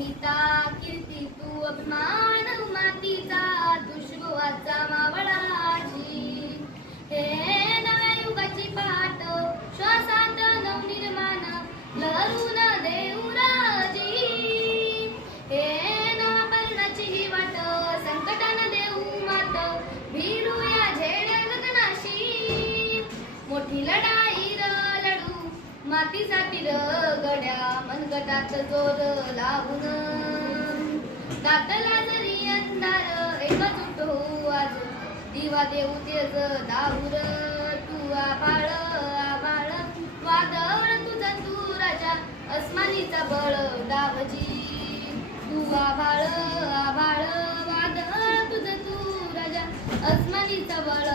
अस्मिता कीर्ती तू अभिमान मातीचा दुष्वाचा मावळाची हे नव्या युगाची पाठ श्वासात नवनिर्माण लहरून देऊ राजी हे नव्या पर्णाची ही वाट संकटान देऊ मात भिरूया झेड गगनाशी मोठी लढाई लढू मातीसाठी गड्या मनगटात जोर लावून दाटला जरी अंधार एकजूट होऊ आज दिवा देऊ तेज दाऊर तू आभाळ आभाळ वादळ तुझा तू राजा अस्मानीचा बळ दावजी तू आभाळ आभाळ वादळ तुझा तू राजा अस्मानीचा बळ